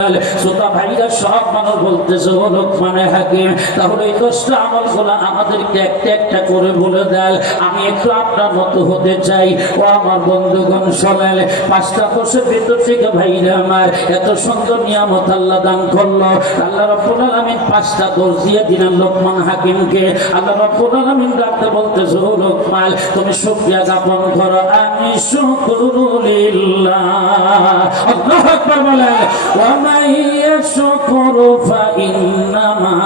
শ্রোতা ভাইরা সব মানুষ বলতেছে ও লোকমানে হাকিম, তাহলে এই 10টা আমলগুলো আমাদেরকে একটা একটা করে বলে দেন। আমি একটু আপনার মতো হতে চাই। ও আমার বন্ধুগণ শোনেন, 5টা কোষের ভিতর থেকে ভাইরা আমার এত সুন্দর নিয়ামত আল্লাহ দান করলো। আল্লাহ রাব্বুল আলামিন 5টা দোষ দিয়ে দিলেন লোকমান হাকিমকে। আল্লাহ রাব্বুল আলামিন ডাকতে বলতেছে ও লোকমান, তুমি শুকরিয়া জ্ঞাপন করো। আমি শুকরুলিল্লাহ। আল্লাহু আকবার বলেন। ইয়াশকুরু ফাইন্নামা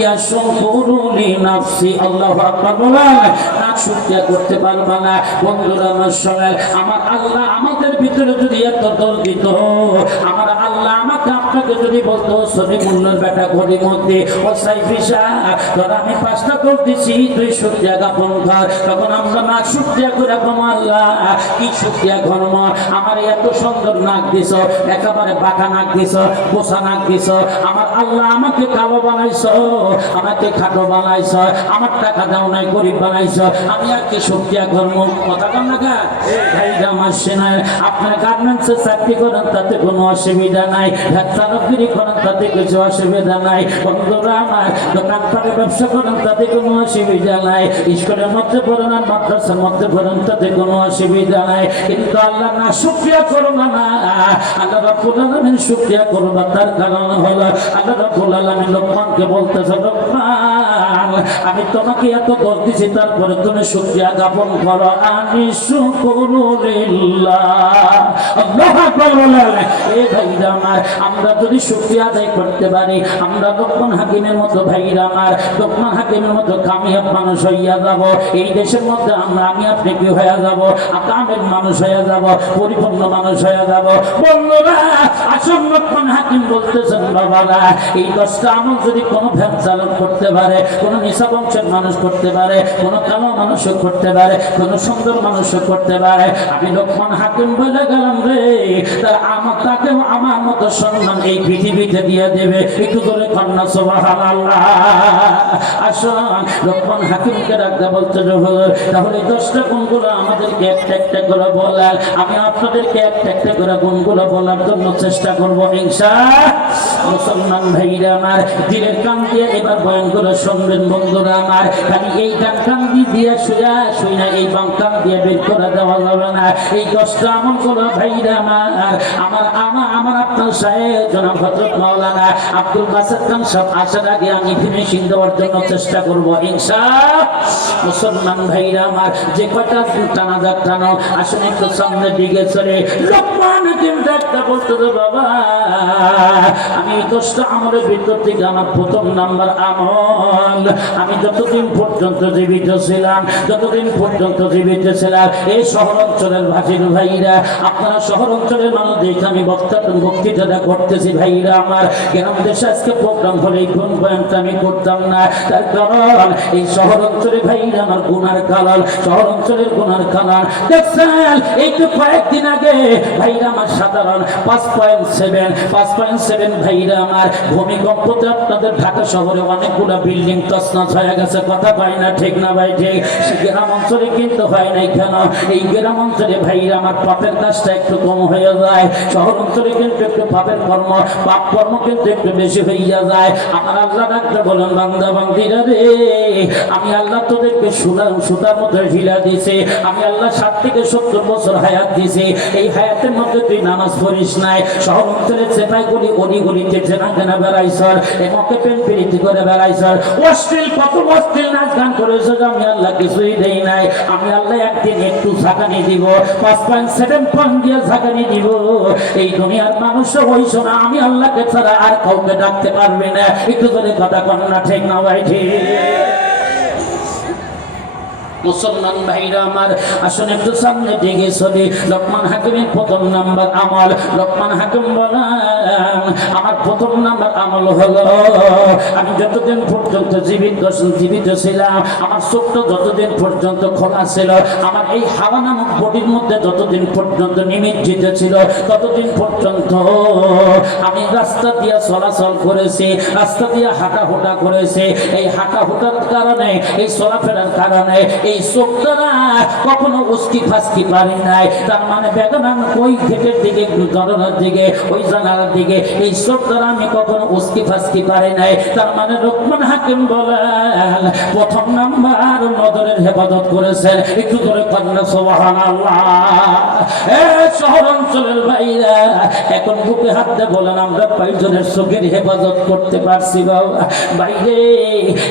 ইয়াশকুরু লিনাফসি। আল্লাহু আকবার বলেন। না শুকরিয়া করতে পারবা না। বন্ধুরা আমার শোনেন, আমার আল্লাহ আমাদের ভিতরে যদি এত দোষ দিত, আমার আল্লাহ আমাকে আপনাকে যদি বলতো সবই মূল্যের বেটা ঘড়ির মধ্যে ও সাইফিসা ধর আমি 5টা দোষ দিছি, তুই শুকরিয়া জ্ঞাপন কর, তখন আমরা না শুকরিয়া করে কমা আল্লাহ কি শুকরিয়া কর্ম। আমার এত সুন্দর নাক দিছ, একেবারে বাঁকা নাক দিছ, বোসা নাক দিছ। আমার আল্লাহ আমাকে কালো বানাইছ, আমাকে খাটো বানাইছ, আমার টাকা দাও নাই গরিব বানাইছ, আমি আর কি শুকরিয়া কর্ম। কথা কন না গা ভাইরা আমার সেনায়, আপনার গার্মেন্টসে চাকরি করেন তাতে কোনো অসুবিধা নাই, চালকগিরি করেন তাতে কিছু অসুবিধা নাই। বন্ধুরা আমার দোকানপাটে ব্যবসা করেন তাতে কোনো অসুবিধা নাই, স্কুলের মধ্যে পড়েন আর মাদ্রাসার মধ্যে পড়েন তাতে কোনো অসুবিধা নাই। কিন্তু আল্লাহ না শুকরিয়া করবা না, আল্লাহ রাব্বুল আলামিন শুকরিয়া করবা। তার কারণ হলো আল্লাহ রাব্বুল আলামিন লোকমানকে বলতেছে, লোকমান আমি তোমাকে এত দোষ দিছি, তারপরে তুমি শুকরিয়া জ্ঞাপন করো। আমি শুকরুলিল্লাহ। আল্লাহু আকবার বলেন। এই ভাইরা আমার, আমরা যদি শুকরিয়া আদায় করতে পারি, আমরা লোকমান হাকিমের মতো ভাইরা আমার, লোকমান হাকিমের মতো কামিয়াব মানুষ হইয়া যাব। এই দেশের মধ্যে আমি আপনি কি হয়ে যাব? কামেল মানুষ হয়ে যাব, পরিপূর্ণ মানুষ হয়ে যাব। বন্ধুরা আসল লোকমান হাকিম বলতেছেন, বাবারা এই 10টা আমল যদি কোনো ভ্যানচালন করতে পারে, কোনো নিশা বংশের মানুষ করতে পারে, কোনো কালো মানুষও করতে পারে, কোনো সুন্দর মানুষও করতে পারে, আমি লোকমান হাকিম বলে গেলাম রে, তার তাকেও আমার মতো সম্মান এই পৃথিবীতে দিয়ে দেবে। একটু করে কন্যা সুবহানাল্লাহ। আসুন লোকমান হাকিমকে ডাকতে বলতে তাহলে 10টা গুণগুলো আমাদেরকে একটা একটা করে বলার, আমি আপনাদেরকে একটা একটা করে গুণগুলো বলার জন্য চেষ্টা করব ইনশাআল্লাহ। মুসলমান ভাইরা আমার, দিলের কান দিয়ে এবার বয়ানগুলো শুনবেন। বন্ধুরা আমার, খালি এই ডান কান দিয়ে শুই না, এই বাম কান দিয়ে বের করে দেওয়া যাবে না। এই 10টা আমলগুলো ভাইরা আমার আপনার সাহেব জনাব হযরত মাওলানা আব্দুল বাসেত খান সাহেব আসার আগে আমি ফিনিশিং দেওয়ার জন্য চেষ্টা করব ইনশাআল্লাহ। মুসলমান ভাইরা আমার, যে কয়টা টানা যাক টানো, আসুন একটু সামনে দিকে চলে। লোকমান হাকিম ডাকতে বলতে, বাবা আমি 10টা আমলের ভিতর থেকে আমার প্রথম নাম্বার আমল, আমি যতদিন পর্যন্ত জীবিত ছিলাম, এই শহর অঞ্চলের ভাষীর ভাইরা, আপনারা শহর অঞ্চলের মানুষ দেখে আমি বক্তৃতাটা করতেছি ভাইরা আমার। গ্রাম দেশে আজকে প্রোগ্রাম হলে এই বয়ানটা আমি করতাম না, তার কারণ এই শহর অঞ্চলে ভাইরা আমার গুনার কালার, শহর অঞ্চলের গুনার কালার দেখছেন। এই তো কয়েকদিন আগে ভাইরা আমার সাধারণ 5.7 ভাইরা আমার ভূমিকম্পতে আপনাদের ঢাকা শহরে অনেকগুলো বিল্ডিং তছনছ হয়ে গেছে। কথা পাই না, ঠিক না ভাই? ঠিক। সে গ্রাম অঞ্চলে কিন্তু হয় নাই কেন? এই গ্রাম অঞ্চলে ভাইরা আমার পাপের কাজটা একটু কম হয়ে যায়, শহর অঞ্চলে কিন্তু একটু পাপের পাপ কর্ম কিন্তু একটু বেশি হইয়া যায়। আমার আল্লাহ ডাকতে বলেন, বান্দা বান্দিরা রে, আমি আল্লাহ তোদেরকে সুতার মতো ঢিলা দিয়েছি, আমি আল্লাহ 60 থেকে 70 বছর হায়াত দিয়েছি। এই হায়াতের মধ্যে তুই নামাজ পড়িস নাই, শহর অঞ্চলের চেপাই গলি অলিগলিতে জেনা জেনা বেড়াইছর, এমকে পেন পিরিতি করে বেড়াইছর, কত অশ্লীল নাচ গান করেছ, আমি আল্লাহ কিছুই দেই নাই। আমি আল্লাহ একদিন একটু ঝাঁকানি দিব, 5.7 পয়েন্ট দিয়ে ঝাঁকানি দিব। এই দুনিয়ার মানুষ হইছ না, আমি আল্লাহকে ছাড়া আর কাউকে ডাকতে পারবে না। একটু করে কথা কন না, ঠিক না ভাই? ঠিক। মুসলমান ভাইরা আমার, আসুন একটু সামনে দিকে চলি। লোকমান হাকিমের প্রথম নাম্বার আমল, লোকমান হাকিম বলেন আমার প্রথম নাম্বার আমল হলো, আমি যতদিন পর্যন্ত জীবিত ছিলাম, আমার চোখটা যতদিন পর্যন্ত খোলা ছিল, আমার এই হাওয়া নামক বডির মধ্যে যতদিন পর্যন্ত নিমজ্জিত ছিল, ততদিন পর্যন্ত আমি রাস্তা দিয়ে চলাচল করেছি, রাস্তা দিয়ে হাঁটাহুটা করেছি। এই হাঁটাহুটার কারণে, এই চলাফেরার কারণে, এই এই চোখ দ্বারা কখনো উস্কি ফাস্কি পারি নাই, তার মানে বেদনান ওই গেটের দিকে দরজার দিকে ওই জানালার দিকে এই চোখ দ্বারা আমি কখনো উস্কি ফাস্কি পারি নাই। তার মানে লোকমান হাকিম বলেন প্রথম নাম্বার নজরের হেফাজত করেছেন। একটু ধরে কন্যা সুবহানাল্লাহ। শহর অঞ্চলের ভাইরা এখন বুকে হাত দিয়ে বলেন আমরা কয়জনের চোখের হেফাজত করতে পারছি বাবা? বাইরে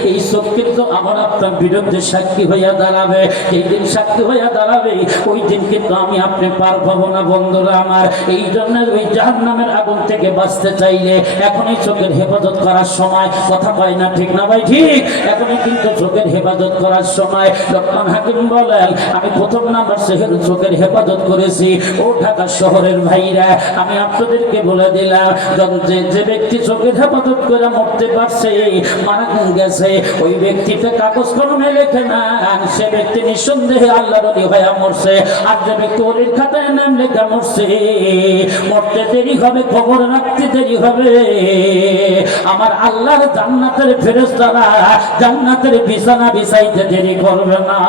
এই চোখ কিন্তু আমার আপনার বিরুদ্ধে সাক্ষী হইয়া দাঁড়াবে। যেই দিন সাক্ষী হইয়া দাঁড়াবে ওই দিন কিন্তু আমি আপনি পার পাবো না বন্ধুরা আমার। এই জন্য ওই জাহান্নামের আগুন থেকে বাঁচতে চাইলে এখন এই চোখের হেফাজত করার সময়। কথা কয় না ঠিক না ভাই? ঠিক। এখনই কিন্তু চোখের হেফাজত করার সময়। লোকমান হাকিম বলেন আমি প্রথম নাম্বার চোখের হেফাজত করেছি। ও ঢাকা শহরের ভাইরা আমি আপনাদেরকে বলে দিলাম যে ব্যক্তি চোখের হেফাজত করে মরতে পারছে, মারা গেছে, ওই ব্যক্তিতে কাগজ কলমে লেখে না সে ব্যক্তি নিঃসন্দেহে আল্লাহর ওলি হয়ে মরছে। আর যে ব্যক্তি ওলির খাতায় নাম লেখা মরছে, মরতে দেরি হবে, খবর রাখতে দেরি হবে। আমার আল্লাহর জান্নাতের ফেরেশতারা জান্নাতের বিছানা বিছাইতে দেরি করবে না।